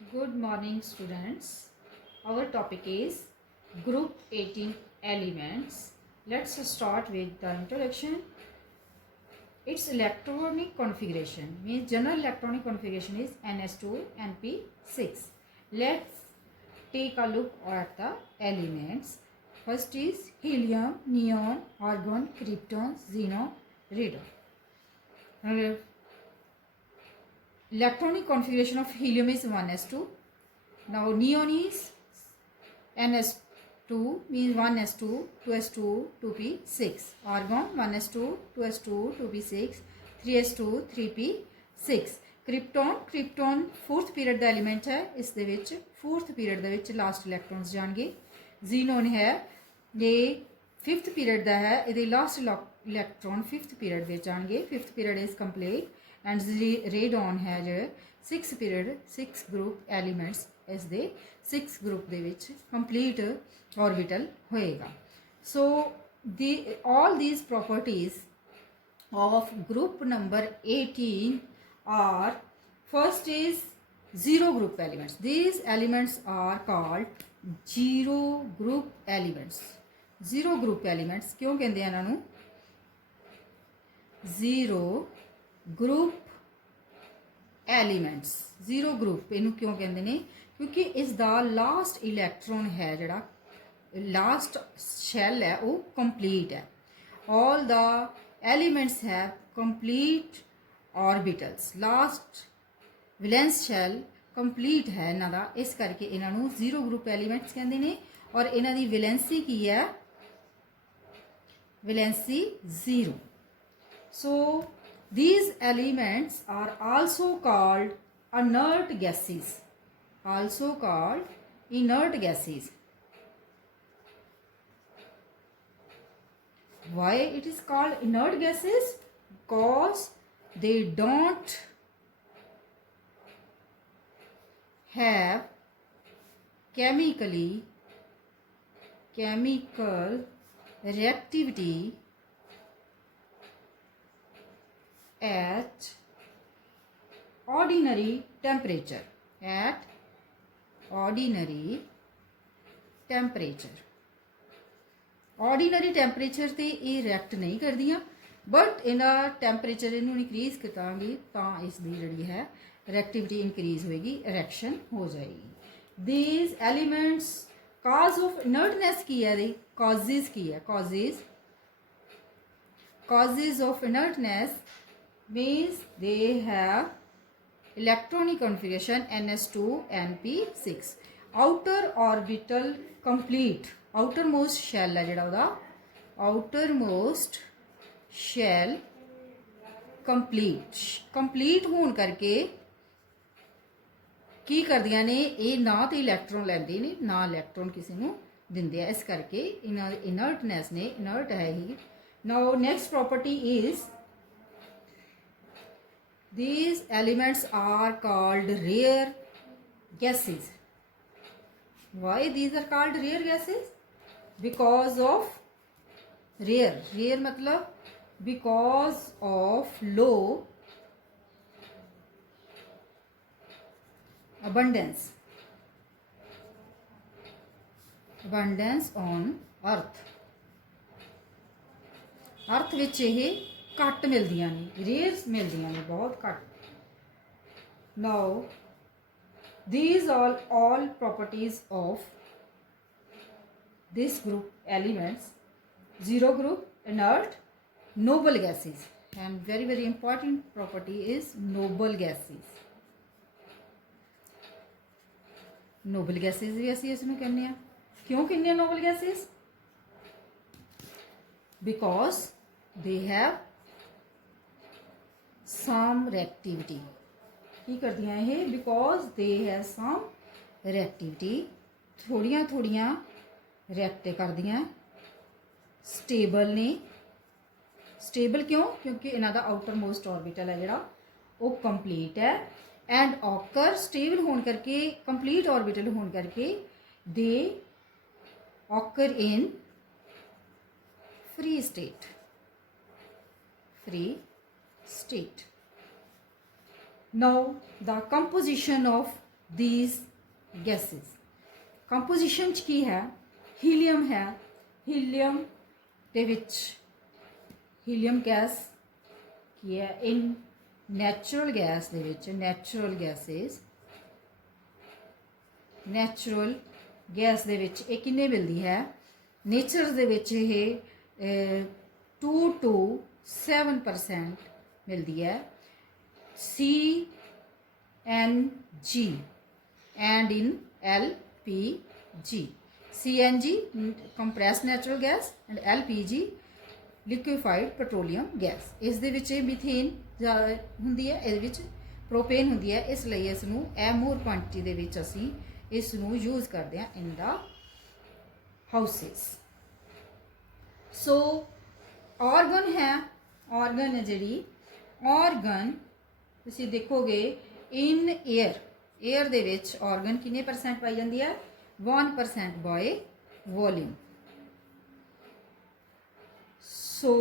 Good morning, students. Our topic is Group 18 Elements. Let's start with the introduction. Its electronic configuration means general electronic configuration is Ns2 Np6. Let's take a look at the elements. First is helium, neon, argon, krypton, xenon, radon. Electronic configuration of helium is 1s2. Now neon is ns2 means 1s2, 2s2, 2p6. Argon 1s2, 2s2, 2p6, 3s2, 3p6. krypton fourth period the element है, इस ਦੇ ਵਿੱਚ fourth period ਦੇ ਵਿੱਚ last electrons ਜਾਣਗੇ। xenon है ये fifth period ਦਾ ਹੈ, ਇਹਦੇ ਲਾਸਟ ਇਲੈਕਟ੍ਰੋਨ fifth period ਵਿੱਚ ਜਾਣਗੇ। fifth period is complete and radon है जो sixth period six group elements इस दे six group ਦੇ ਵਿੱਚ complete orbital होएगा। So all these properties of group number 18 are, first is zero group elements. These elements are called zero group elements. Zero group elements क्यों कहते हैं इन्हों? Zero group elements. Zero group इनू क्यों कहते हैं? क्योंकि इसका लास्ट इलैक्ट्रॉन है जड़ा लास्ट शैल है वो कंप्लीट है। All the elements have complete orbitals. Last valence shell complete है इन्हां दा, इस करके इन्हां नूं जीरो ग्रुप एलिमेंट्स कहते हैं। और इन्हां दी वैलेंसी की है? Valency zero. So these elements are also called inert gases. Also called inert gases. Why it is called inert gases? Because they don't have chemical reactivity at ordinary temperature. At ordinary temperature. Ordinary temperature ते ये react नहीं कर दियाँ, but इन्हां temperature इनू increase करांगे तो इसकी जी है रिएक्टिविटी इंक्रीज होएगी, रिएक्शन हो जाएगी। These elements cause of inertness की है, कॉजेज की है, causes of inertness means they have electronic configuration ns2 np6. outer orbital complete, outermost shell है जिहड़ा उहदा outermost shell complete होने करके की करदियां ने ये ना तो इलैक्ट्रॉन लैंदे ने ना इलैक्ट्रॉन किसी नूं दिंदे आ, इस करके इन्हां दी इनर्टनेस ने इनर्ट है ही। Now next property is these elements are called rare gases. Why these are called rare gases? Because of rare मतलब because of low abundance on earth. अर्थ विच ये घट मिलदियां ने, रेयर मिलदियां ने, बहुत घट। Now these all properties of this group elements, zero group, inert, noble gases, and very important property is noble gases. noble gases भी असीं इसनूं कहने आ। क्यों कहने आ noble gases? Because they have some reactivity. की करदियां ये? Because they have some reactivity, थोड़ियां react करदियां, स्टेबल ने। स्टेबल क्यों? क्योंकि इन्हां दा आउटर मोस्ट ऑर्बिटल है जिहड़ा वो कंप्लीट है एंड ऑकर स्टेबल होने करके, कंप्लीट ऑर्बिटल होने करके they occur in free state. Now the composition of these gases. Composition 'ਚ ਕੀ ਹੈ? ਹੀਲੀਅਮ ਹੈ। ਹੀਲੀਅਮ ਦੇ ਵਿੱਚ ਹੀਲੀਅਮ ਗੈਸ ਕੀ ਹੈ? ਇਨ ਨੈਚੁਰਲ ਗੈਸ ਦੇ ਵਿੱਚ ਨੈਚੁਰਲ ਗੈਸ ਦੇ ਵਿੱਚ ਇਹ ਕਿੰਨੇ ਮਿਲਦੀ ਹੈ? ਨੇਚਰ ਦੇ ਵਿੱਚ ਇਹ 2 to 7% ਮਿਲਦੀ ਹੈ। CNG and in LPG. CNG compressed natural gas and LPG liquefied petroleum gas. ਇਸ ਦੇ ਵਿੱਚ ਮੀਥੇਨ ਹੁੰਦੀ ਹੈ, ਇਹਦੇ ਵਿੱਚ ਪ੍ਰੋਪੇਨ ਹੁੰਦੀ ਹੈ, ਇਸ ਲਈ ਇਸ ਨੂੰ ਮੋਰ ਕੁਆਂਟੀਟੀ ਦੇ ਵਿੱਚ ਅਸੀਂ ਇਸ ਨੂੰ ਯੂਜ਼ ਕਰਦੇ ਹਾਂ ਇਨ ਦਾ ਹਾਊਸਿਸ। ਸੋ ਆਰਗਨ ਹੈ, ਆਰਗਨ ਹੈ ਜਿਹੜੀ ਆਰਗਨ ਤੁਸੀਂ ਦੇਖੋਗੇ ਇਨ 에ਅਰ ਦੇ ਵਿੱਚ ਆਰਗਨ ਕਿੰਨੇ % ਪਾਈ ਜਾਂਦੀ ਹੈ? 1% ਬਾਏ ਵੋਲਿਊਮ। ਸੋ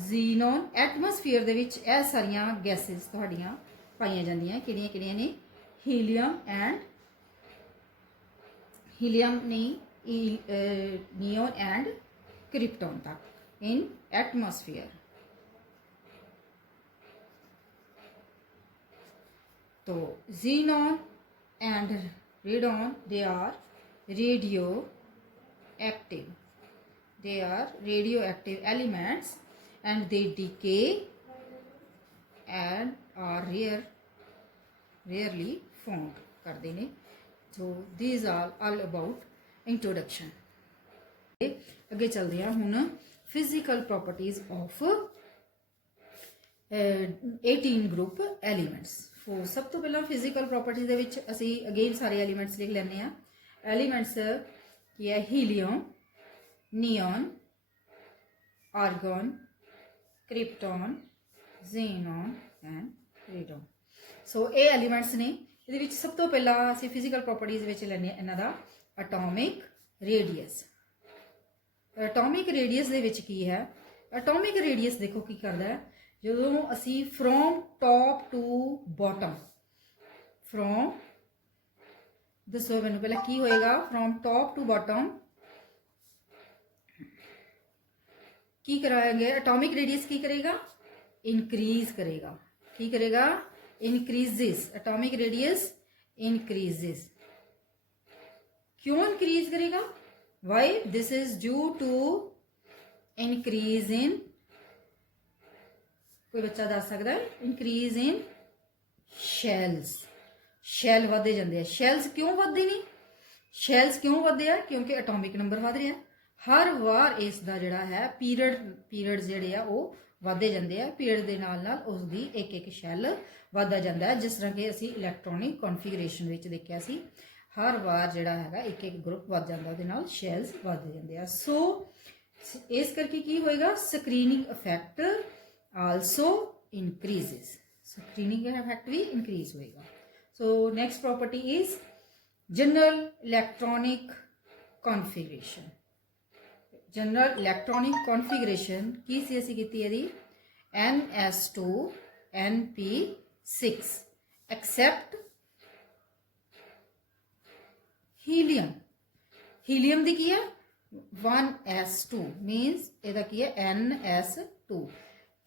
ਜ਼ੀਨੋਨ ਐਟਮੋਸਫੀਅਰ ਦੇ ਵਿੱਚ ਇਹ ਸਾਰੀਆਂ ਗੈਸਿਸ ਤੁਹਾਡੀਆਂ ਪਾਈਆਂ ਜਾਂਦੀਆਂ। ਕਿਹੜੀਆਂ ਕਿਹੜੀਆਂ ਨੇ? ਹੀਲੀਅਮ ਨਿਓਨ ਐਂਡ ਕ੍ਰਿਪਟੋਨ तक in atmosphere. तो xenon and radon, they are radioactive elements and they decay and are rarely formed करते हैं. So these are all about introduction. ਅੱਗੇ ਚੱਲਦੇ ਹਾਂ ਹੁਣ physical properties of 18 group elements. ਸਭ ਤੋਂ ਪਹਿਲਾਂ ਫਿਜ਼ੀਕਲ ਪ੍ਰੋਪਰਟੀਜ਼ ਦੇ ਵਿੱਚ ਅਸੀਂ ਅਗੇਨ ਸਾਰੇ ਐਲੀਮੈਂਟਸ ਲਿਖ ਲੈਂਦੇ ਹਾਂ। ਐਲੀਮੈਂਟਸ ਕੀ ਹੈ? Helium, neon, argon, krypton, xenon and radon. So ਇਹ ਐਲੀਮੈਂਟਸ ਨੇ। ਇਹਦੇ ਵਿੱਚ ਸਭ ਤੋਂ ਪਹਿਲਾਂ ਅਸੀਂ ਫਿਜ਼ੀਕਲ ਪ੍ਰੋਪਰਟੀਜ਼ ਵਿੱਚ ਲੈਂਦੇ ਹਾਂ ਇਹਨਾਂ ਦਾ ਐਟੋਮਿਕ ਰੇਡੀਅਸ। ਐਟੋਮਿਕ ਰੇਡੀਅਸ ਦੇ ਵਿੱਚ ਕੀ ਹੈ? ਐਟੋਮਿਕ ਰੇਡੀਅਸ ਦੇਖੋ ਕੀ ਕਰਦਾ ਹੈ, ਜਦੋਂ ਅਸੀਂ ਫਰੋਮ ਟੌਪ ਟੂ ਬੋਟਮ, ਦੱਸੋ ਮੈਨੂੰ ਪਹਿਲਾਂ ਕੀ ਹੋਏਗਾ? ਫਰੋਮ ਟੌਪ ਟੂ ਬੋਟਮ ਕੀ ਕਰਾਂਗੇ? ਐਟੋਮਿਕ ਰੇਡੀਅਸ ਕੀ ਕਰੇਗਾ? ਇਨਕਰੀਜ਼ ਕਰੇਗਾ। ਕੀ ਕਰੇਗਾ? ਇਨਕਰੀਜ਼ਿਸ। Atomic radius increases. क्यों इंक्रीज करेगा? Why? This is due to increase in, कोई बच्चा दस सकता है? increase in shells. शैल ਵਧਦੇ ਜਾਂਦੇ ਆ। ਸ਼ੈਲਸ ਕਿਉਂ ਵਧਦੇ ਨੇ? ਸ਼ੈਲਸ ਕਿਉਂ ਵਧਦੇ ਆ? ਕਿਉਂਕਿ ਐਟੋਮਿਕ ਨੰਬਰ ਵਧ ਰਿਹਾ। ਹਰ ਵਾਰ ਇਸ ਦਾ ਜਿਹੜਾ ਹੈ ਪੀਰੀਅਡ ਜਿਹੜੇ ਆ ਉਹ ਵਧਦੇ ਜਾਂਦੇ ਆ। ਪੀਰੀਅਡ ਦੇ ਨਾਲ ਨਾਲ ਉਸ ਦੀ ਇੱਕ ਇੱਕ ਸ਼ੈਲ ਵਧਦਾ ਜਾਂਦਾ ਹੈ। ਜਿਸ ਤਰ੍ਹਾਂ ਕਿ ਅਸੀਂ ਇਲੈਕਟ੍ਰੋਨਿਕ ਕਨਫੀਗਰੇਸ਼ਨ ਵਿੱਚ ਦੇਖਿਆ ਸੀ, ਹਰ ਵਾਰ ਜਿਹੜਾ ਹੈਗਾ ਇੱਕ ਇੱਕ ਗਰੁੱਪ ਵੱਧ ਜਾਂਦਾ, ਉਹਦੇ ਨਾਲ ਸ਼ੈਲਸ ਵੱਧਦੇ ਜਾਂਦੇ ਆ। ਸੋ ਇਸ ਕਰਕੇ ਕੀ ਹੋਏਗਾ? Screening effect also increases. Screening effect ਵੀ ਇਨਕਰੀਜ਼ ਹੋਏਗਾ। So next property is general electronic configuration. General electronic configuration ਕੀ ਸੀ ਅਸੀਂ ਕੀਤੀ ਇਹਦੀ? NS2 NP6 except helium. Helium ਦੀ ਕੀ ਹੈ? 1s2 ਮੀਨਸ ਇਹਦਾ ਕੀ ਹੈ? NS2।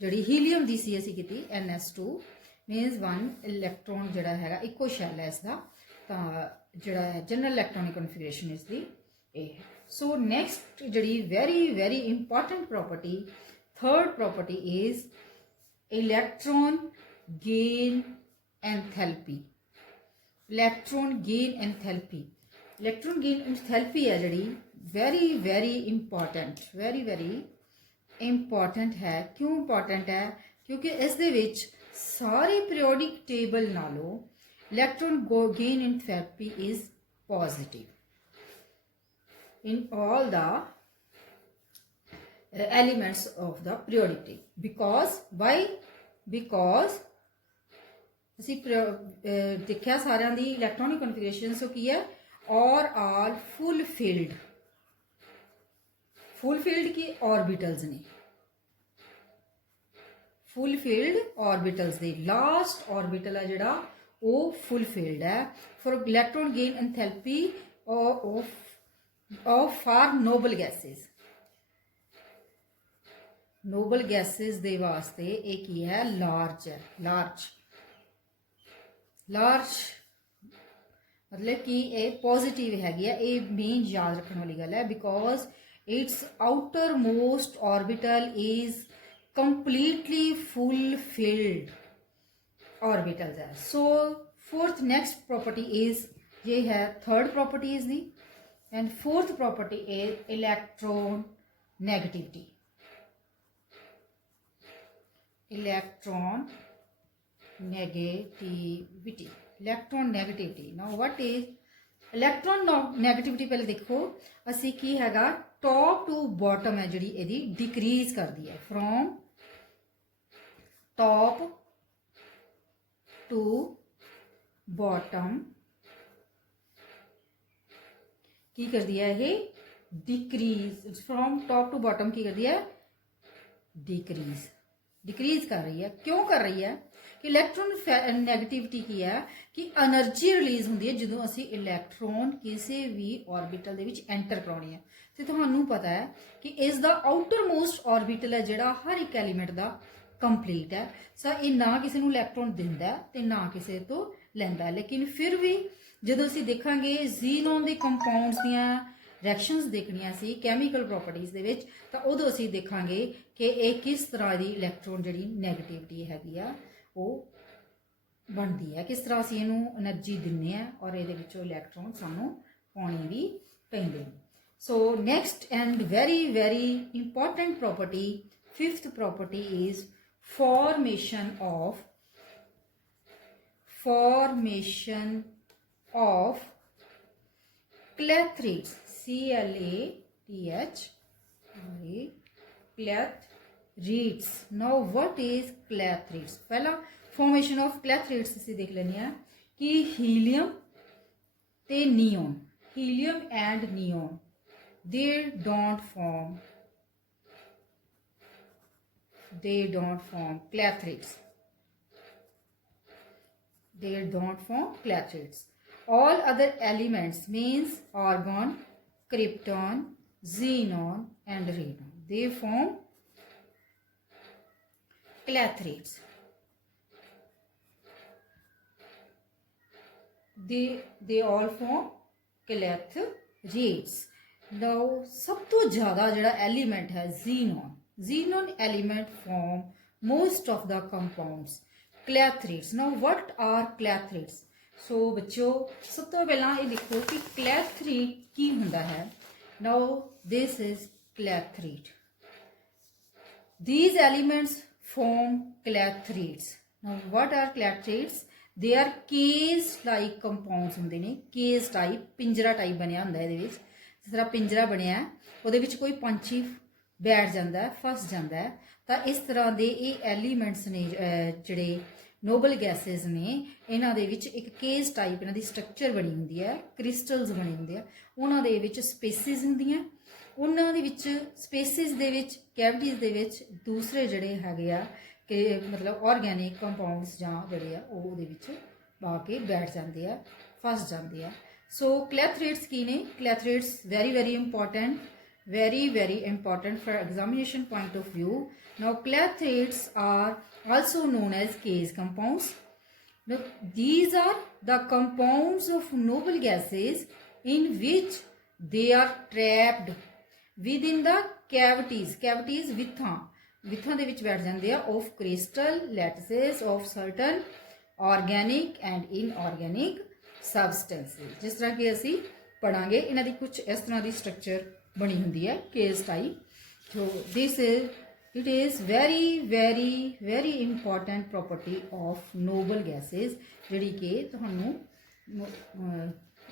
ਜਿਹੜੀ ਹੀਲੀਅਮ ਦੀ ਸੀ ਅਸੀਂ ਕੀਤੀ NS2 ਮੀਨਸ 1 ਇਲੈਕਟ੍ਰੋਨ ਜਿਹੜਾ ਹੈਗਾ ਇੱਕੋ ਸ਼ੈਲ ਹੈ ਇਸਦਾ। ਤਾਂ ਜਿਹੜਾ ਹੈ ਜਨਰਲ ਇਲੈਕਟ੍ਰੋਨਿਕ ਕਨਫੀਗਰੇਸ਼ਨ ਇਸ ਦੀ ਇਹ ਹੈ। ਸੋ ਨੈਕਸਟ ਜਿਹੜੀ very important property, third property is electron gain enthalpy. Electron gain enthalpy. Electron gain enthalpy ਹੈ ਜਿਹੜੀ ਵੈਰੀ ਇੰਪੋਰਟੈਂਟ ਹੈ। ਕਿਉਂ ਇੰਪੋਰਟੈਂਟ ਹੈ? ਕਿਉਂਕਿ ਇਸ ਦੇ ਵਿੱਚ ਸਾਰੇ ਪੀਰੀਓਡਿਕ ਟੇਬਲ ਨਾਲੋਂ electron gain enthalpy is positive in all the elements of the periodic table. Because why? Because ਅਸੀਂ ਦੇਖਿਆ ਸਾਰਿਆਂ ਦੀ ਇਲੈਕਟ੍ਰੋਨਿਕ ਕਨਫੀਗਰੇਸ਼ਨ ਸੋ ਕੀ ਹੈ? और आर फुलफिल्ड की ऑर्बिटल्स ने। फुलफिल्ड ऑर्बिटल्स दे लास्ट ऑर्बिटल है जिहड़ा वो फुलफिल्ड है for electron gain enthalpy of for noble gases. Noble gases दे वास्ते एक ही है लार्ज है, लार्ज लार्ज मतलब कि ये पॉजिटिव हैगी है, ये मेन याद रखने वाली गल है because it's outer most orbital is completely fulfilled orbitals है। so fourth next property is ये है third property is the and fourth property is electron negativity। electron negativity, electron negativity। now what is electron negativity पहले देखो असी की हैगा top to bottom है जी यदि डिक्रीज कर दी है फ्रॉम टॉप टू बॉटम की कर दिया है decrease from top to bottom की कर दिया डिक्रीज डिक्रीज कर रही है। क्यों कर रही है कि इलैक्ट्रॉन नैगेटिविटी की है कि एनर्जी रिलीज होंदी है जो असी इलैक्ट्रॉन किसी भी ऑर्बिटल दे विच एंटर कराउणी है। तो तुहानू पता है कि इस दा आउटर मोस्ट ऑर्बिटल है जिहड़ा हर एक एलीमेंट दा कंप्लीट है सो ये ना किसी नू इलैक्ट्रॉन दिंदा है ते ना किसी तो लैंदा है। लेकिन फिर भी जदों असी देखांगे जीनोन दे कंपाउंड्स दियां रिएक्शनस देखनियां सी कैमिकल प्रॉपर्टीज़ दे विच तां उदों असी देखांगे कि ये किस तरह की इलैक्ट्रॉन जिहड़ी नैगेटिविटी हैगी आ वो बनती है, किस तरह असी इनू एनर्जी दिंदे आ और ये इलैक्ट्रॉन सानू पाने भी पैंदे ने। So next and very very important property fifth property is formation of clathrates CLATH clathrates. Now what is clathrates? पहला फॉर्मेशन ऑफ क्लैथरेट्स असीं देख लैंदे आ कि हीलियम ते neon, helium and neon they don't form clathrates, they don't form clathrates। all other elements means argon, krypton, xenon and radon they form clathrates। they all form clathrates। now सब तो ज़्यादा जिहड़ा element है xenon element form most of the compounds clathrates. now what are clathrates? So बच्चों सब तो पहला ये देखो कि क्लैथरेट की हुंदा है। now this is clathrate, these elements form clathrates। now what are clathrates? they are case like compounds ਹੁੰਦੇ ਨੇ, case type पिंजरा टाइप बनया ਹੁੰਦਾ ਇਹਦੇ ਵਿੱਚ जिस तरह पिंजरा बनया ਉਹਦੇ ਵਿੱਚ कोई पंछी बैठ जाता है फस जाता है तो इस तरह के ये एलीमेंट्स ने जिहड़े नोबल गैसेज ने इन्हां दे विच एक केस टाइप इन्हां दी स्ट्रक्चर बनी हुंदी है, क्रिस्टल्स बने हुंदे आ, उन्हां दे विच स्पेसिस हुंदियां, उन्हां दे विच स्पेसिस दे विच कैविटीज़ दे विच दूसरे जिहड़े हैगे आ कि मतलब ऑर्गेनिक कंपाउंड्स जां जिहड़े आ ओह उहदे विच आ के बैठ जांदे आ, फस जांदे आ। सो क्लैथरेट्स की ने, clathrates very very important, very important for examination point of view। now clathrates are also known as case compounds। now these are the compounds of noble gases in which they are trapped within the cavities विथां दे विच बैठ जांदे आ of crystal lattices of certain organic and inorganic substances। जिस तरह कि असी पढ़ांगे इन्हां दी कुछ इस तरह की स्ट्रक्चर बनी हुंदी है case type. So this it is very important property of noble gases जिहड़ी कि तुहानू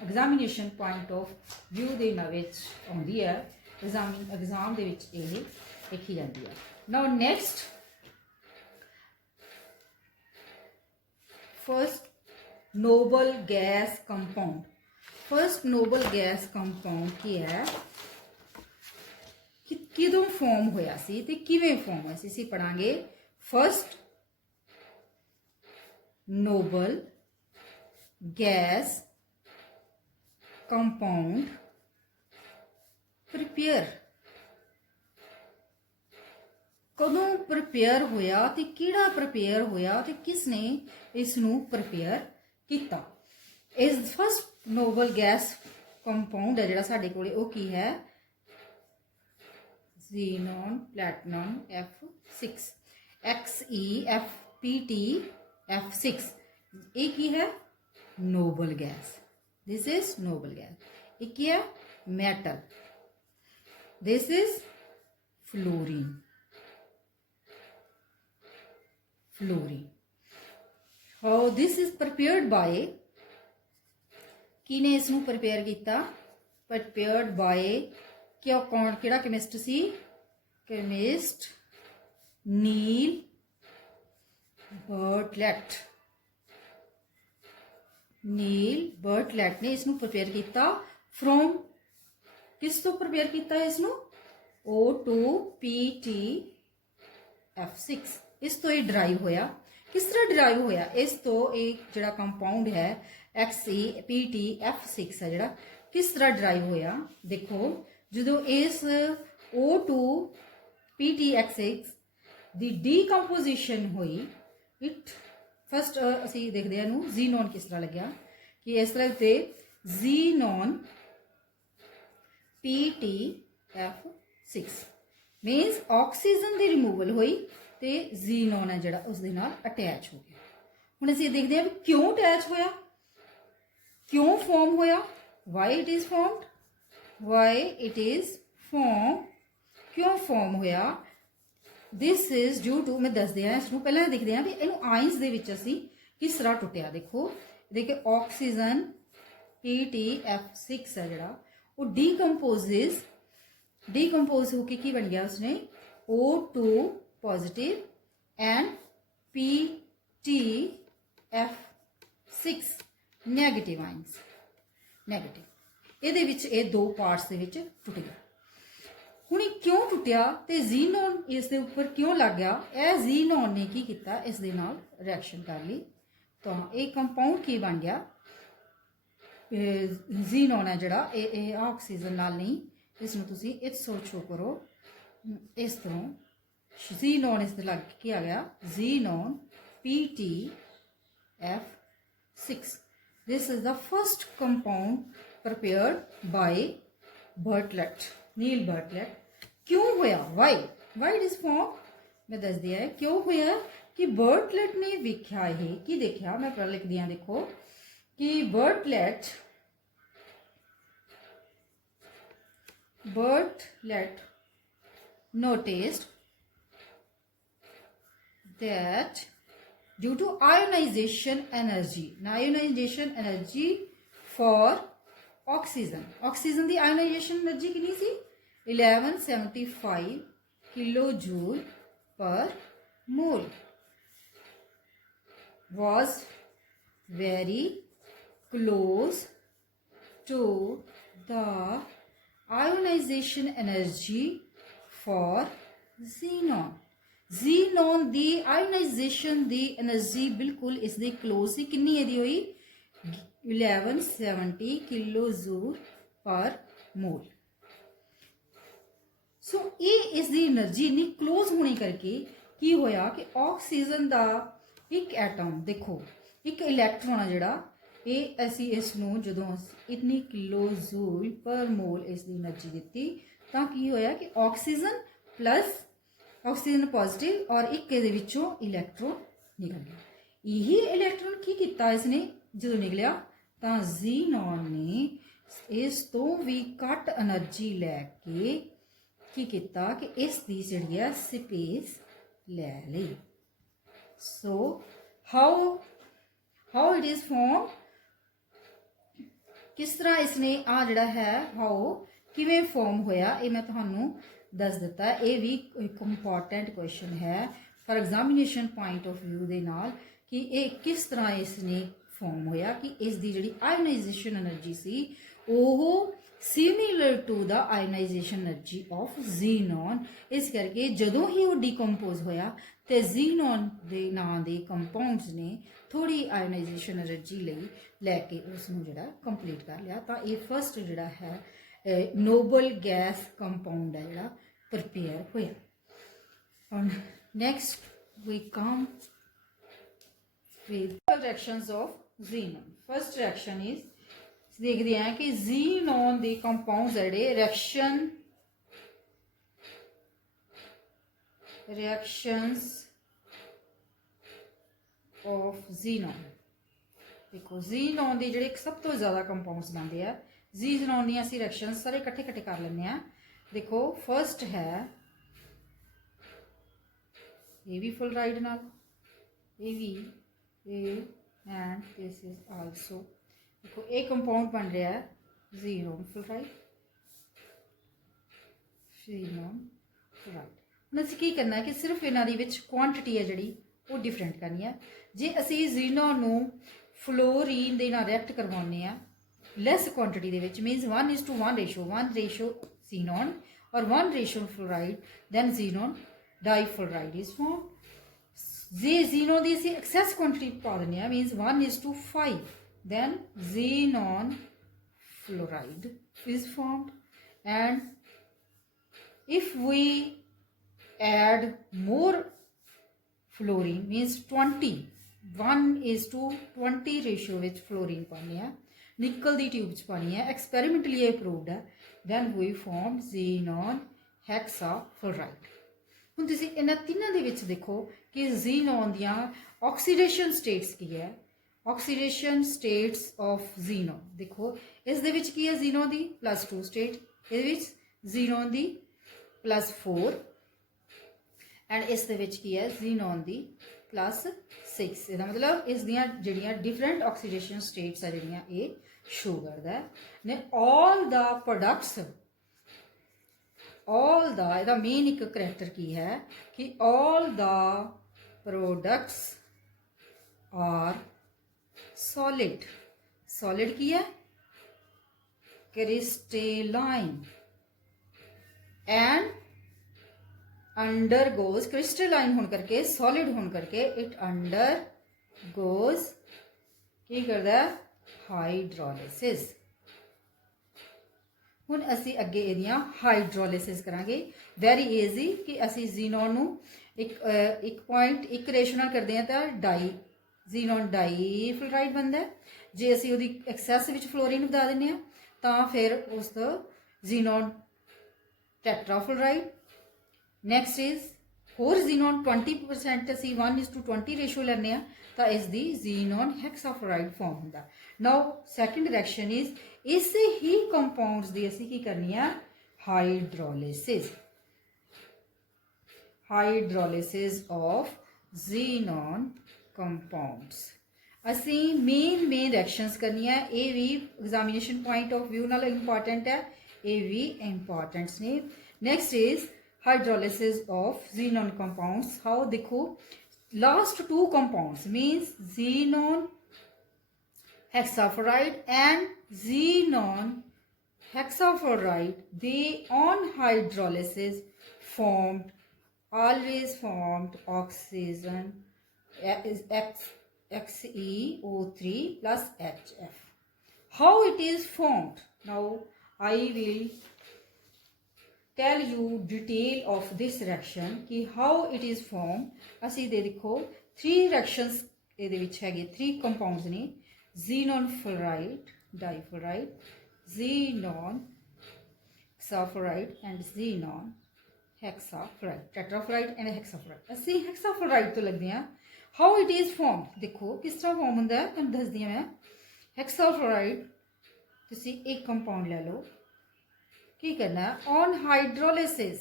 एग्जामिनेशन पॉइंट ऑफ व्यू दे विच आउंदी है, एग्जाम दे विच इह लिखी जाती है। Now next first noble gas compound. First noble gas compound की है कि किदों फॉर्म होया सी ते किवें फॉर्म होया सी पढ़ांगे। First noble gas compound prepare. कदों प्रिपेयर होया ते किहड़ा प्रिपेयर होया ते किसने इसनूं प्रिपेयर किया। इस फर्स्ट नोबल गैस कंपाउंड है जिहड़ा साडे कोले ओह की है xenon platinum F6 XeFPtF6 ये की है noble gas. This is noble gas. एक की है metal. This is fluorine. Fluorine how this is prepared by किने इसनूं प्रिपेयर किया प्रिपेयर्ड बाय क्यों कौन किहड़ा केमिस्ट सी केमिस्ट नील बर्टलैट। नील बर्टलैट ने इसनूं प्रिपेयर किया फ्रॉम किस तो प्रिपेयर किया इसनूं O2PtF6 इस तो ये डिराइव होया। किस तरह डिराइव होया इस तो एक जिहड़ा कंपाउंड है XePtF6 है जिहड़ा किस तरह डिराइव होया। देखो जो इस O2PtF6 दी डीकंपोजिशन हुई इट फस्ट असी देखते हैं जीनोन किस तरह लग्या कि इस तरह से जीनोन PtF6 मीनस ऑक्सीजन की रिमूवल हुई तो जीनोन है जिहड़ा उस दे नाल अटैच हो गया। हुण असी देखते हैं क्यों अटैच होया क्यों फॉर्म होया why it is formed why it is formed क्यों फॉर्म होया। दिस इज ड्यू टू मैं दस दिया इसनूं पहले देखते हैं भी इनू आइंस दे विच असी किस तरह टुटिया। देखो देखिए ऑक्सीजन PtF6 है जिहड़ा वो डीकंपोज होके की बन गया उसने O2 positive and PtF6 negative ions negative ਇਹਦੇ ਵਿੱਚ ਇਹ ਦੋ ਪਾਰਟਸ ਦੇ ਵਿੱਚ ਟੁੱਟ ਗਿਆ। ਹੁਣ ਇਹ ਕਿਉਂ ਟੁੱਟਿਆ ਤੇ ਜ਼ੀਨੋਨ ਇਸ ਦੇ ਉੱਪਰ ਕਿਉਂ ਲੱਗ ਗਿਆ। ਇਹ ਜ਼ੀਨੋਨ ਨੇ ਕੀ ਕੀਤਾ ਇਸ ਦੇ ਨਾਲ ਰਿਐਕਸ਼ਨ ਕਰ ਲਈ ਤਾਂ ਇਹ ਕੰਪਾਊਂਡ ਕੀ ਬਣ ਗਿਆ ਜ਼ੀਨੋਨ ਹੈ ਜਿਹੜਾ ਇਹ ਆਕਸੀਜਨ ਨਾਲ ਨਹੀਂ ਇਸ ਨੂੰ ਤੁਸੀਂ ਇਹ ਸੋਚੋ ਕਰੋ ਇਸ ਤਰ੍ਹਾਂ ਜ਼ੀਨੋਨ ਇਸ ਦੇ ਲੱਗ ਕੇ ਆ ਗਿਆ xenon PtF6 this is the first compound prepared by Bartlett Neil Bartlett. क्यों होया वाई इट इज फॉर्म मैं दस दिया है क्यों होया कि बर्टलेट ने वेख्या है कि देखा मैं पहले लिख दिया देखो कि Bartlett noticed that due to ionization energy for oxygen की आयोनाइजेशन एनर्जी कितनी सी 1175 kilojoule per mole was very close to the ionization energy for xenon दी आयोनाइजेशन दी एनर्जी बिल्कुल इसके क्लोज सी कितनी यदि हुई 1170 किलोजूल पर मोल। सो ये इसकी एनर्जी इन्नी क्लोज होने करके की होया कि ऑक्सीजन का एक एटम देखो एक इलैक्ट्रॉन है जिहड़ा ये असी इसनूं जदों इतनी किलोजूल पर मोल इसकी एनर्जी दी तो की होया कि ऑक्सीजन प्लस ऑक्सीजन पॉजिटिव और एक दे विचों इलैक्ट्रॉन निकल गया। यही इलैक्ट्रॉन की किया इसने जो निकलिया तो xenon ने इस तो भी घट एनर्जी लैके की किया कि इसकी जिहड़ी है स्पेस लै ली। So how it is form किस तरह इसने आ जिहड़ा है हाउ किवें फॉर्म होया ये मैं तुहानूं दस दिता। ये भी एक इंपॉर्टेंट क्वेश्चन है for examination point of view दे नाल कि ये किस तरह इसने फॉर्म होया कि इसकी जिहड़ी आयोनाइजेशन एनर्जी सी ओह similar to the ionization energy of xenon। इस करके जदों ही वो डिकंपोज होया ਤੇ ਜ਼ੀਨੋਨ ਦੇ ਨਾਂ ਦੇ ਕੰਪਾਊਂਡਸ ਨੇ ਥੋੜੀ ਆਇਓਨਾਈਜੇਸ਼ਨ એનર્ਜੀ ਲਈ ਲੈ ਕੇ ਉਸ ਨੂੰ ਜਿਹੜਾ ਕੰਪਲੀਟ ਕਰ ਲਿਆ। ਤਾਂ ਇਹ ਫਸਟ ਜਿਹੜਾ ਹੈ ਨੋਬਲ ਗੈਸ ਕੰਪਾਊਂਡ ਹੈ ਜਿਹੜਾ ਪ੍ਰਪੇਅਰ ਹੋਇਆ। ਹੁਣ next we come with reactions of xenon. First reaction is देखते हैं कि xenon the compounds ਜਿਹੜੇ reactions of xenon। देखो xenon ਦੇ ਜਿਹੜੇ ਸਭ ਤੋਂ ਜ਼ਿਆਦਾ ਕੰਪਾਊਂਡਸ ਬਣਦੇ ਆ xenon ਦੀਆਂ ਅਸੀਂ ਰਿਐਕਸ਼ਨਸ ਸਾਰੇ ਇਕੱਠੇ ਇਕੱਠੇ ਕਰ ਲੈਂਦੇ ਆ। देखो फर्स्ट है ये भी फुलराइड नाल, ये भी and this is also देखो एक कंपाउंड बन रहा है xenon fluoride, xenon fluoride। ਹੁਣ ਅਸੀਂ ਕੀ ਕਰਨਾ ਹੈ ਕਿ ਸਿਰਫ ਇਹਨਾਂ ਦੀ ਵਿੱਚ ਕੁਆਂਟੀਟੀ ਹੈ ਜਿਹੜੀ ਉਹ ਡਿਫਰੈਂਟ ਕਰਨੀ ਹੈ। ਜੇ ਅਸੀਂ xenon ਨੂੰ ਫਲੋਰੀਨ ਦੇ ਨਾਲ ਰਿਐਕਟ ਕਰਵਾਉਂਦੇ ਆ ਲੈਸ ਕੁਆਂਟੀਟੀ ਦੇ ਵਿੱਚ means 1:1 ratio 1 ratio xenon or 1 ratio fluoride, then xenon difluoride is formed। J xenon ਦੀ ਅਸੀਂ excess quantity ਪਾ ਦਿੰਦੇ ਆ means 1:5, then xenon fluoride is formed। and if we add more fluorine means 20 1:20 ratio ਵਿੱਚ fluorine ਪਾਉਂਦੇ ਆ ਨਿਕਲ ਦੀ tube ਚ ਪਾਣੀ ਹੈ ਐਕਸਪੈਰੀਮੈਂਟਲੀ ਅਪਰੂਵਡ ਹੈ then we form xenon hexafluoride। ਹੁਣ ਤੁਸੀਂ ਇਹਨਾਂ ਤਿੰਨਾਂ ਦੇ ਵਿੱਚ ਦੇਖੋ ਕਿ xenon ਦੀਆਂ ਆਕਸੀਡੇਸ਼ਨ ਸਟੇਟਸ ਕੀ ਹੈ। ਆਕਸੀਡੇਸ਼ਨ ਸਟੇਟਸ ਆਫ xenon ਦੇਖੋ ਇਸ ਦੇ ਵਿੱਚ ਕੀ ਹੈ xenon ਦੀ +2 ਸਟੇਟ, ਇਹਦੇ ਵਿੱਚ xenon ਦੀ +4 ਐਂਡ ਇਸ ਦੇ ਵਿੱਚ ਕੀ ਹੈ xenon ਦੀ +6। ਇਹਦਾ ਮਤਲਬ ਇਸ ਦੀਆਂ ਜਿਹੜੀਆਂ ਡਿਫਰੈਂਟ ਆਕਸੀਡੇਸ਼ਨ ਸਟੇਟਸ ਆ ਜਿਹੜੀਆਂ ਇਹ ਸ਼ੋ ਕਰਦਾ ਨੇ। all the products all the ਇਹਦਾ ਮੇਨ ਇੱਕ ਕਰੈਕਟਰ ਕੀ ਹੈ ਕਿ all the products are solid। solid ਕੀ ਹੈ crystalline and undergoes crystalline होने करके solid होने करके it undergoes की करता है हाइड्रोलिसिस। ਹੁਣ ਅਸੀਂ ਅੱਗੇ ਇਹਦੀਆਂ ਹਾਈਡਰੋਲਿਸਿਸ ਕਰਾਂਗੇ ਵੈਰੀ ਈਜ਼ੀ ਕਿ ਅਸੀਂ xenon ਨੂੰ ਇੱਕ ਪੁਆਇੰਟ ਇੱਕ ਰੇਸ਼ੋ ਨਾਲ ਕਰਦੇ ਹਾਂ ਤਾਂ xenon ਡਾਈਫਲੋਰਾਈਡ ਬਣਦਾ। ਜੇ ਅਸੀਂ ਉਹਦੀ ਐਕਸੈਸ ਵਿੱਚ ਫਲੋਰੀਨ ਵਧਾ ਦਿੰਦੇ ਹਾਂ ਤਾਂ ਫਿਰ ਉਸ ਤੋਂ xenon ਟੈਟਰਾਫਲੋਰਾਈਡ। ਨੈਕਸਟ ਇਜ਼ ਹੋਰ xenon 20% ਅਸੀਂ 1:20 ਰੇਸ਼ੋ ਲੈਂਦੇ ਹਾਂ ਤਾਂ ਇਸ ਦੀ xenon hexafluoride ਫਾਰਮ ਹੁੰਦਾ। ਨਾਓ ਸੈਕੰਡ ਰਿਐਕਸ਼ਨ ਇਜ਼ ਇਸੇ ਹੀ ਕੰਪਾਊਂਡਸ ਦੀ ਅਸੀਂ ਕੀ ਕਰਨੀ ਆ ਹਾਈਡਰੋਲਿਸਿਸ। ਹਾਈਡਰੋਲਿਸਿਸ ਆਫ xenon ਕੰਪਾਊਂਡਸ ਅਸੀਂ ਮੇਨ ਰਿਐਕਸ਼ਨਸ ਕਰਨੀਆਂ। ਇਹ ਵੀ ਐਗਜ਼ਾਮੀਨੇਸ਼ਨ ਪੁਆਇੰਟ ਆਫ ਵਿਊ ਨਾਲ ਇੰਪੋਰਟੈਂਟ ਹੈ, ਇਹ ਵੀ ਇੰਪੋਰਟੈਂਟਸ ਨੇ। Next is hydrolysis of xenon compounds। how देखो last two compounds means xenon hexafluoride and xenon hexafluoride they on hydrolysis always formed oxygen XeO3 plus HF। how it is formed now I will tell you detail of this reaction कि how it is formed। ਅਸੀਂ ਦੇ ਦੇਖੋ 3 reactions ਇਹਦੇ ਵਿੱਚ ਹੈਗੇ 3 compounds ਨੇ xenon fluoride difluoride, xenon hexafluoride and xenon hexafluoride tetrafluoride and hexafluoride। ਅਸੀਂ hexafluoride ਤੋਂ ਲੱਗਦੇ ਹਾਂ। how it is formed ਦੇਖੋ ਕਿਸ ਤਰ੍ਹਾਂ ਫਾਰਮ ਹੁੰਦਾ ਹੈ ਤੁਹਾਨੂੰ ਦੱਸਦੀ ਹਾਂ ਮੈਂ। hexafluoride ਤੁਸੀਂ ਇੱਕ ਕੰਪਾਊਂਡ ਲੈ ਲਓ ਕੀ ਕਰਨਾ ਹੈ on hydrolysis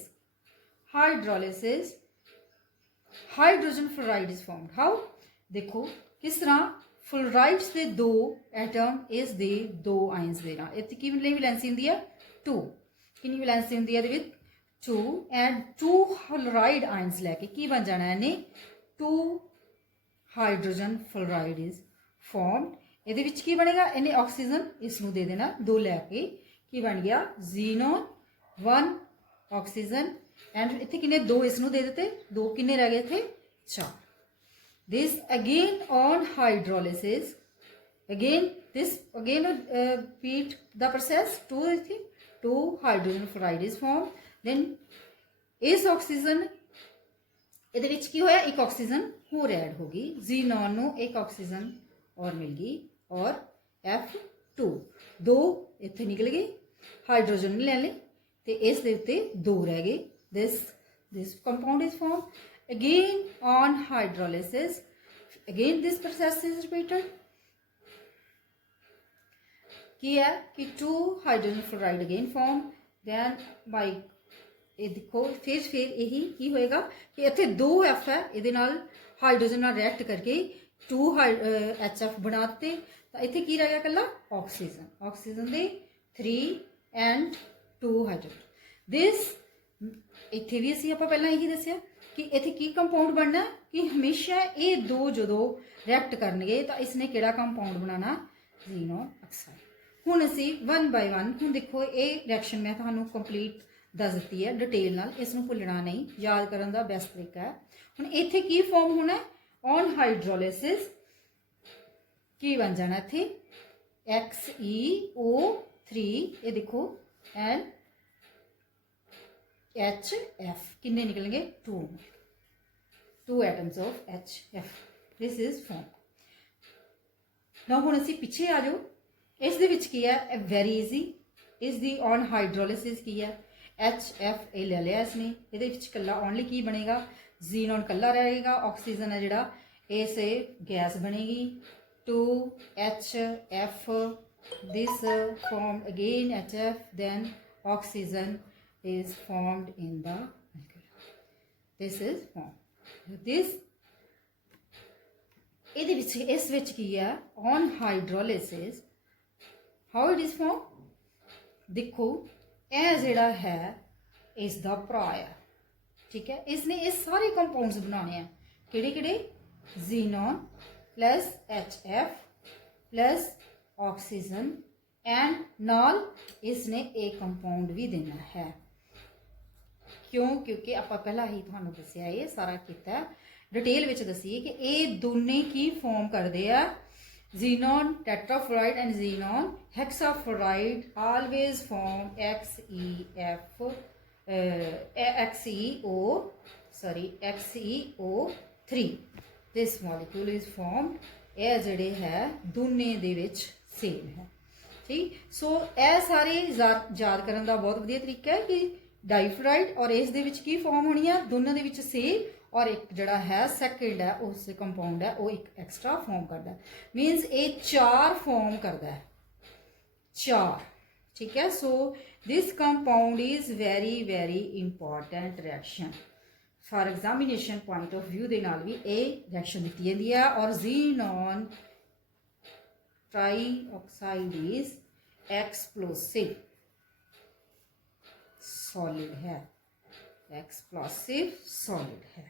hydrogen fluoride is formed। how देखो किस तरह fluorides ਦੇ 2 ਐਟਮ ਇਸ ਦੇ 2 ਆਇਨਸ ਦੇ ਨਾਲ ਇੱਥੇ ਕੀ ਵੈਲੈਂਸੀ ਹੁੰਦੀ ਹੈ 2। ਕਿੰਨੀ ਵੈਲੈਂਸੀ ਹੁੰਦੀ ਹੈ ਇਹਦੇ ਵਿੱਚ 2 ਐਂਡ 2 fluoride ਆਇਨਸ ਲੈ ਕੇ ਕੀ ਬਣ ਜਾਣਾ ਇਹਨੇ 2 hydrogen fluoride is formed। ਇਹਦੇ ਵਿੱਚ ਕੀ ਬਣੇਗਾ ਇਹਨੇ ਆਕਸੀਜਨ ਇਸ ਨੂੰ ਦੇ ਦੇਣਾ 2 ਲੈ ਕੇ ਕੀ ਬਣ ਗਿਆ xenon 1 ਆਕਸੀਜਨ ਐਂਡ ਇੱਥੇ ਕਿੰਨੇ 2 ਇਸ ਨੂੰ ਦੇ ਦਿੱਤੇ 2 ਕਿੰਨੇ ਰਹਿ ਗਏ ਇੱਥੇ 4. This again on hydrolysis, again repeat the process. 2 hydrogen fluoride is formed. Then इस ऑक्सीजन ਇਹਦੇ ਵਿੱਚ ਕੀ ਹੋਇਆ, ਇੱਕ ਆਕਸੀਜਨ ਹੋਰ ਐਡ ਹੋ ਗਈ, ਜ਼ੀਨੋਨ ਨੂੰ ਇੱਕ ਆਕਸੀਜਨ और मिल गई और F2 दो इत्थे निकल गए, हाइड्रोजन ले ले तो इस दे उत्ते दो रह गए. this compound is formed again on hydrolysis. Again this process is repeated. की है कि 2 hydrogen fluoride again form. Then by ये देखो फिर यही की होएगा कि इत्थे 2 F है, ये हाइड्रोजन नाल रिएक्ट करके 2 HF बना दिते. तो इत्थे की रह गया कल्ला ऑक्सीजन. ऑक्सीजन दे 3 and 2 हाइड्रोजन. दिस इत्थे भी असीं आपां पहलां यही दस्सिया कि इत्थे की कंपाउंड बनना कि हमेशा ये दो जदों रिएक्ट करनगे तो इसने किहड़ा कंपाउंड बनाना, जीनोन ऑक्साइड. हुण असीं 1 by 1 हुण देखो ये रिएक्शन मैं तुहानूं कंप्लीट दस दी है डिटेल नाल, इसनूं भुल्लना नहीं, याद करन दा बेस्ट तरीका है. हुण इत्थे की फॉर्म होना ऑन हाइड्रोलिसिस, की बन जाना इत्थे XeO3 ये देखो एंड HF किन्ने निकलेंगे 2 atoms of HF. This is form. Now हुण असीं पिछे आ जाओ. इस दे विच की है वेरी ईजी. इस दी ऑन हाइड्रोलिसिस की है HF ए ले लिया इसने, ये कला ओनली की बनेगा, जीनोन कला रहेगा, ऑक्सीजन है जिहड़ा इस गैस बनेगी 2HF. This form again HF, then oxygen is formed in the molecule. This is formed. This ਇਹਦੇ ਵਿੱਚ ਇਸ ਵਿੱਚ ਕੀ ਹੈ on hydrolysis how it is formed. देखो ਇਹ ਜਿਹੜਾ ਹੈ ਇਸ ਦਾ ਭਰਾ ਆ, ठीक है. इसने ये सारे कंपाउंड्स बनाने हैं, किहड़े किहड़े, xenon plus HF plus oxygen and नाल इसने एक कंपाउंड भी देना है. क्यों, क्योंकि आप पहला ही तुहानूं दस्सिया ये सारा किया डिटेल विच दसीए कि ये दोने की फॉर्म करते हैं, xenon tetrafluoride and xenon hexafluoride always form XeO3. This molecule is formed. यह जिहड़े है दोने दे विच सेम है, ठीक. सो यह सारे याद करने का बहुत वधिया तरीका है कि डाईफ्लोराइड और इस दे विच की फॉर्म होनी है, दोनों दे विच सेम, और एक जड़ा है सैकेंड है उस कंपाउंड है वो एक एक्स्ट्रा फॉर्म करता है. मीनस ये 4 फॉर्म करता है, 4, ठीक है. So this compound is very very important reaction for examination point of view दे नाल भी ये रिएक्शन दी जाती है. और xenon trioxide is explosive solid है, एक्सप्लोसिव सॉलिड है.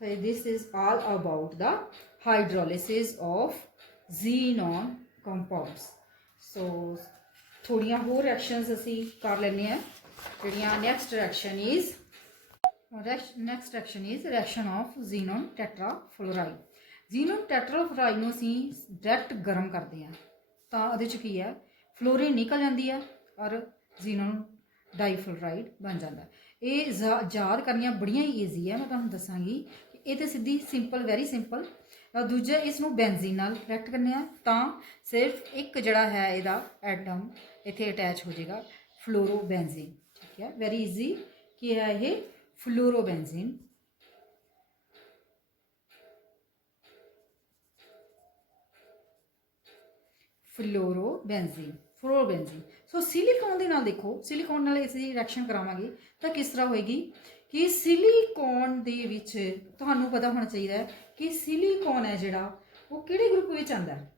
So this is all about the hydrolysis of xenon compounds. So थोड़ियां होर रिएक्शंस असी कर लेने हैं. जिहड़ियां next reaction is reaction of xenon tetrafluoride. xenon tetrafluoride नूं असी डायरैक्ट गर्म करते हैं तो उहदे च की है फ्लोरीन निकल जाती है और xenon डाईफ्लोराइड बन जाता है. ये याद करनिया बड़िया ही ईजी है, मैं तुहानूं दसांगी कि ये तो सीधी सिंपल वेरी सिंपल. दूजा इसनूं बेंजीन नाल रिएक्ट करने तो सिर्फ एक जड़ा है इहदा एटम इत्थे अटैच हो जाएगा, फ्लोरोबेंजीन, ठीक है. वेरी ईजी की है ये फ्लोरोबेंजीन. फ्लोरोबेंजीन. सो सिलिकॉन के नाल देखो, सिलिकॉन नाल इसी रिएक्शन करावांगे तो किस तरह होएगी कि सिलिकॉन दे विच तुहानूं पता होना चाहिए कि सिलिकॉन है जिहड़ा वो किहड़े ग्रुप विच आंदा है.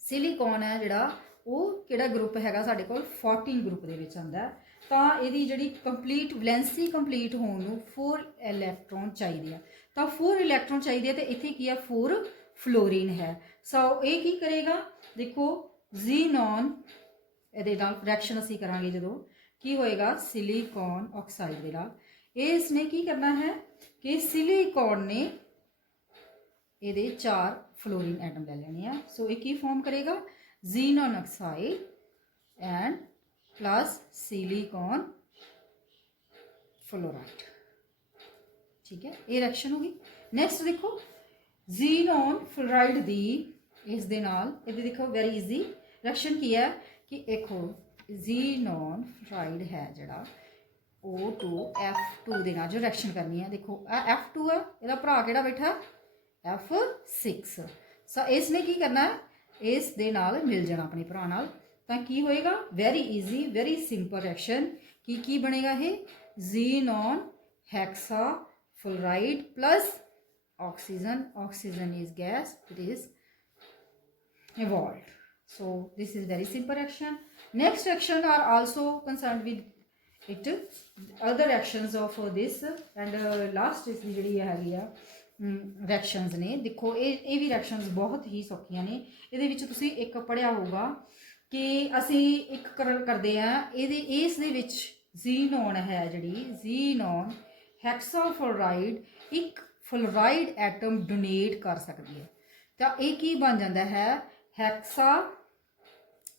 सिलिकॉन है जिहड़ा वो किहड़ा ग्रुप हैगा साडे कोल 14 ग्रुप दे विच आंदा है. तो इहदी जिहड़ी कंप्लीट वैलेंसी कंप्लीट होण नूं 4 इलैक्ट्रॉन चाहिए है. तो 4 इलैक्ट्रॉन चाहिए तो इत्थे की है 4 फ्लोरीन है. सो ये की करेगा, देखो जीनोन ये रिएक्शन असी करांगे जो की होएगा सिलिकॉन ऑक्साइड दे नाल, इसने की करना है कि सिलिकॉन ने ये 4 फ्लोरीन एटम ले लेने हैं। सो ये फॉर्म करेगा xenon oxide and plus silicon fluoride. ठीक है, ये रिएक्शन होगी। नैक्सट देखो जीनॉन फ्लोराइड दी इस दे नाल ये देखो वेरी ईजी रिएक्शन की है कि देखो जीनॉन फ्लोराइड है जड़ा O2F2 दे नाल जो रिएक्शन करनी है, देखो F2 है, ਇਹਦਾ ਭਰਾ ਕਿਹੜਾ ਬੈਠਾ F6। ਸੋ इसने की करना है इस दे नाल मिल जाना अपने भरा नाल, ਤਾਂ की होएगा very easy very simple reaction की बनेगा ये xenon hexa fluoride plus oxygen, oxygen is gas, it is evolved. So this is very simple reaction. Next reaction are also concerned with it, other reactions of this and last is ਜਿਹੜੀ ਹੈਗੀ ਆ reactions ਨੇ। ਦੇਖੋ ਇਹ ਵੀ reactions ਬਹੁਤ ਹੀ ਸੌਖੀਆਂ ਨੇ। ਇਹਦੇ ਵਿੱਚ ਤੁਸੀਂ ਇੱਕ ਪੜ੍ਹਿਆ ਹੋਊਗਾ ਕਿ ਅਸੀਂ ਇੱਕ ਕਰਦੇ ਆ ਇਹਦੇ ਇਸ ਦੇ ਵਿੱਚ ਜ਼ੀਨੋਨ ਹੈ ਜਿਹੜੀ ਜ਼ੀਨੋਨ ਹੈਕਸਾਫਲੋਰਾਈਡ ਇੱਕ ਫਲੋਰਾਈਡ ਐਟਮ ਡੋਨੇਟ ਕਰ ਸਕਦੀ ਹੈ, ਤਾਂ ਇਹ ਕੀ ਬਣ ਜਾਂਦਾ ਹੈ ਹੈਕਸਾ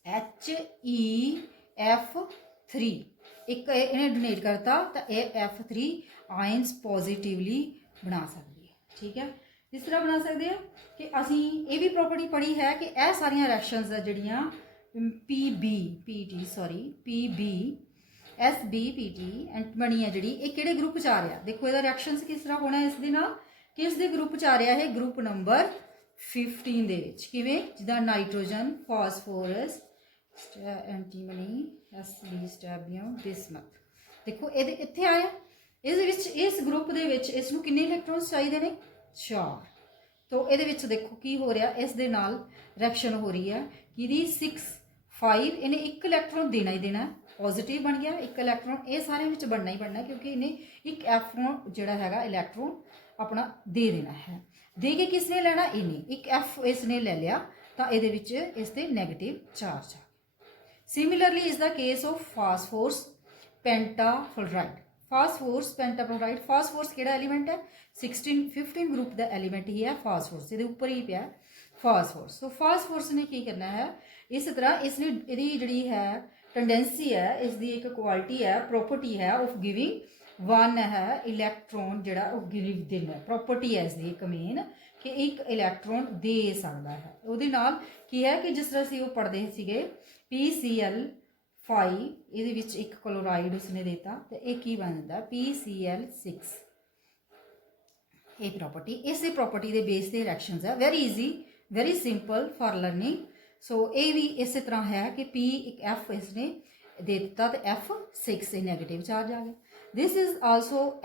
HeF3 ਇੱਕ ਇਹਨੇ ਡੋਨੇਟ ਕਰਤਾ ਤਾਂ ਇਹ F3 ਆਇਨਸ ਪੋਜ਼ਿਟਿਵਲੀ ਬਣਾ ਸਕਦੀ ਹੈ। ਠੀਕ ਹੈ, ਇਸ ਤਰ੍ਹਾਂ ਬਣਾ ਸਕਦੇ ਆ ਕਿ ਅਸੀਂ ਇਹ ਵੀ ਪ੍ਰੋਪਰਟੀ ਪੜ੍ਹੀ ਹੈ ਕਿ ਇਹ ਸਾਰੀਆਂ ਰਿਐਕਸ਼ਨਸ ਆ ਜਿਹੜੀਆਂ PB SBPT ਐਂਡ ਬਣੀ ਹੈ ਜਿਹੜੀ ਇਹ ਕਿਹੜੇ ਗਰੁੱਪ 'ਚ ਆ ਰਿਹਾ। ਦੇਖੋ ਇਹਦਾ ਰਿਐਕਸ਼ਨਸ ਕਿਸ ਤਰ੍ਹਾਂ ਹੋਣਾ ਇਸ ਦੇ ਨਾਲ, ਕਿਸ ਦੇ ਗਰੁੱਪ 'ਚ ਆ ਰਿਹਾ ਹੈ ਗਰੁੱਪ ਨੰਬਰ 15 ਦੇ ਵਿੱਚ। ਕਿਵੇਂ, ਜਿੱਦਾਂ ਨਾਈਟ੍ਰੋਜਨ ਫਾਸਫੋਰਸ ਐਂਟੀਮਨੀ ਐਸਬੀ ਸਟੈਬੀਅਮ ਬਿਸਮਥ। ਦੇਖੋ ਇਹਦੇ ਇੱਥੇ ਆਇਆ ਇਹਦੇ ਵਿੱਚ ਇਸ ਗਰੁੱਪ ਦੇ ਵਿੱਚ ਇਸ ਨੂੰ ਕਿੰਨੇ ਇਲੈਕਟ੍ਰੋਨਸ ਚਾਹੀਦੇ ਨੇ 4। तो ये देखो की हो रहा इस दे नाल रिएक्शन हो रही है कि 6 5 इन्हें एक इलैक्ट्रॉन देना ही देना पॉजिटिव बन गया, एक इलैक्ट्रॉन ये सारे में बनना ही बनना क्योंकि इन्हें एक एफ जोड़ा है इलैक्ट्रॉन अपना दे देना है। दे के किसने लेना इन्हें एक एफ इसने ले लिया तो ये इसके नैगेटिव चार्ज आ। Similarly is the case of phosphorus pentafluoride. Phosphorus pentafluoride phosphorus केड़ा एलीमेंट है 15 ग्रुप का एलीमेंट ही है फास्फोरस, ये ऊपर ही पिया फास्फोरस। तो फास्फोरस ने की करना है इस तरह इसने जी है टेंडेंसी है इसकी एक क्वालिटी है प्रॉपर्टी है ऑफ गिविंग वन है इलैक्ट्रॉन जोड़ा गिव देना प्रॉपर्टी है इसकी एक मेन कि एक इलैक्ट्रॉन दे सकता है। वो की है कि जिस तरह से वो पढ़ते थे PCl5 ये एक क्लोराइड उसने देता तो एक ही बनता PCl6 ये प्रॉपर्टी। इस प्रॉपर्टी के बेस से रिएक्शंस है very easy very simple for learning. So ये भी इस तरह है कि P एक F इसने दे दिता तो F6 से नैगेटिव चार्ज आ गया। दिस इज आल्सो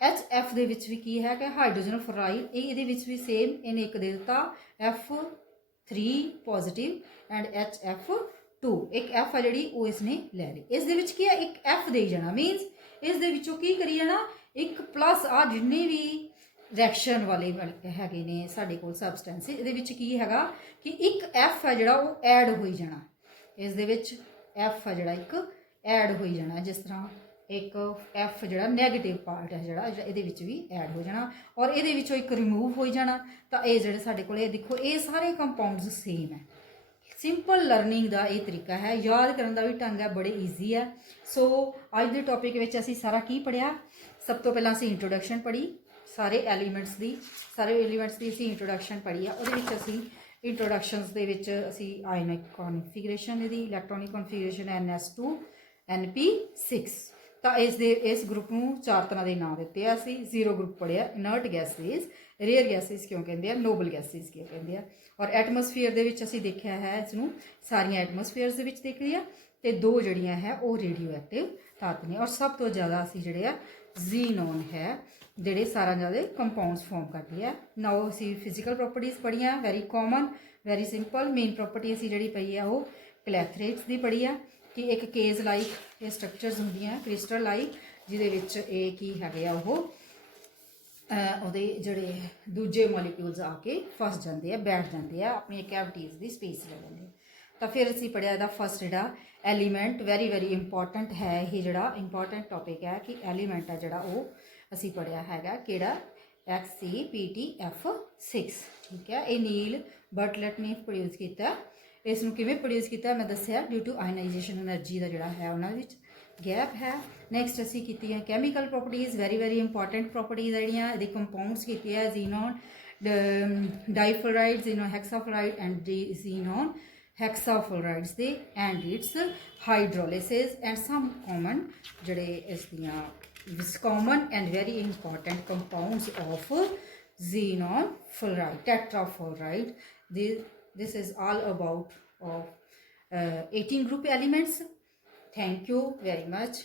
HF दे विच भी की है कि हाइड्रोजन फ्लोराइड ये भी सेम इन्हें एक दे दिता F3 पॉजिटिव एंड HF2 एक F है जी वो इसने ले ली। इस दे विच की है एक F दे जाना मीनस इस दे विचों की करी जाना एक प्लस आ जिन्ने भी रिएक्शन वाले हैगे ने साडे कोल सबसटेंस इहदे विच की हैगा कि एक F है जिहड़ा वो ऐड होई जाना इस दे विच F है जिहड़ा एक ऐड होई जाना जिस तरह एक F जिहड़ा नैगेटिव पार्ट है जिहड़ा इहदे विच भी ऐड हो जाना और इहदे विचों एक रिमूव हो जाना। तो ये जिहड़े साडे कोल देखो ये सारे कंपाउंड्स सेम है। सिंपल लर्निंग का ये तरीका है, याद करने का भी ढंग है बड़े ईजी है। सो अज के टॉपिक में असी सारा की पढ़िया, सब तो पहला असी इंट्रोडक्शन पढ़ी सारे एलीमेंट्स की असी इंट्रोडक्शन पढ़ी है। वो असी इंट्रोडक्शनस के असी आयनिक कॉन्फिगरेशन यदि इलैक्ट्रॉनिक कॉन्फिगरेशन NS2 NP6 तो इस ग्रुप में 4 तरह के नाम दिते असी। 0 ग्रुप पढ़िया इनर्ट गैसेज रेयर गैसेज क्यों कहते हैं नोबल गैसेज क्यों कहते हैं और एटमोसफेयर के असी देखा है इसनों सारिया एटमोसफेयर्स देख लिया तो 2 जड़ियाँ है वो रेडियो एक्टिव तत्त ने और सब तो ज़्यादा असी जोड़े जीनोन है जोड़े सारा ज़्यादा कंपाउंड्स फॉर्म करती है। नाउ असी फिजिकल प्रॉपर्टीज़ पढ़िया very common very simple. Main property असी जी पई है वो क्लैथरेट्स की पढ़ी है कि एक केज लाइक ये स्ट्रक्चर्स होंदियां क्रिस्टल लाइक जिहदे की है वो जोड़े दूजे मॉलिक्यूल्स आके फस जाते हैं बैठ जाते हैं अपनी कैविटीज़ की स्पेस ले लेंगे। ਤਾਂ ਫਿਰ ਅਸੀਂ ਪੜਿਆ ਇਹਦਾ ਫਸਟ ਜਿਹੜਾ ਐਲੀਮੈਂਟ ਵੈਰੀ ਵੈਰੀ ਇੰਪੋਰਟੈਂਟ ਹੈ, ਇਹ ਜਿਹੜਾ ਇੰਪੋਰਟੈਂਟ ਟੌਪਿਕ ਹੈ ਕਿ ਐਲੀਮੈਂਟ ਹੈ ਜਿਹੜਾ ਉਹ ਅਸੀਂ ਪੜਿਆ ਹੈਗਾ ਕਿਹੜਾ XCPTF6, ਠੀਕ ਹੈ। ਇਹ ਨੀਲ ਬਰਟਲਟ ਨੇ ਪ੍ਰੋਡਿਊਸ ਕੀਤਾ। ਇਸ ਨੂੰ ਕਿਵੇਂ ਪ੍ਰੋਡਿਊਸ ਕੀਤਾ ਮੈਂ ਦੱਸਿਆ, ਡਿਊ ਟੂ ਆਇਨਾਈਜੇਸ਼ਨ એનર્ਜੀ ਦਾ ਜਿਹੜਾ ਹੈ ਉਹਨਾਂ ਵਿੱਚ ਗੈਪ ਹੈ। ਨੈਕਸਟ ਅਸੀਂ ਕੀਤੀਆਂ chemical properties, very very important properties ਜਿਹੜੀਆਂ ਇਹਦੇ ਕੰਪਾਊਂਡਸ ਕੀਤੀਆਂ, ਜ਼ੀਨੋਨ ਡਾਈਫਲੋਰਾਈਡ, ਜ਼ੀਨੋਨ ਹੈਕਸਾਫਲੋਰਾਈਡ ਐਂਡ ਜ਼ੀਨੋਨ ਹੈਕਸਾਫਲੋਰਾइड्स ਦੇ and its hydrolysis and some common ਜਿਹੜੇ ਇਸ ਦੀਆਂ common and very important compounds of xenon fluoride, tetrafluoride. This is all about of 18 group elements. Thank you very much.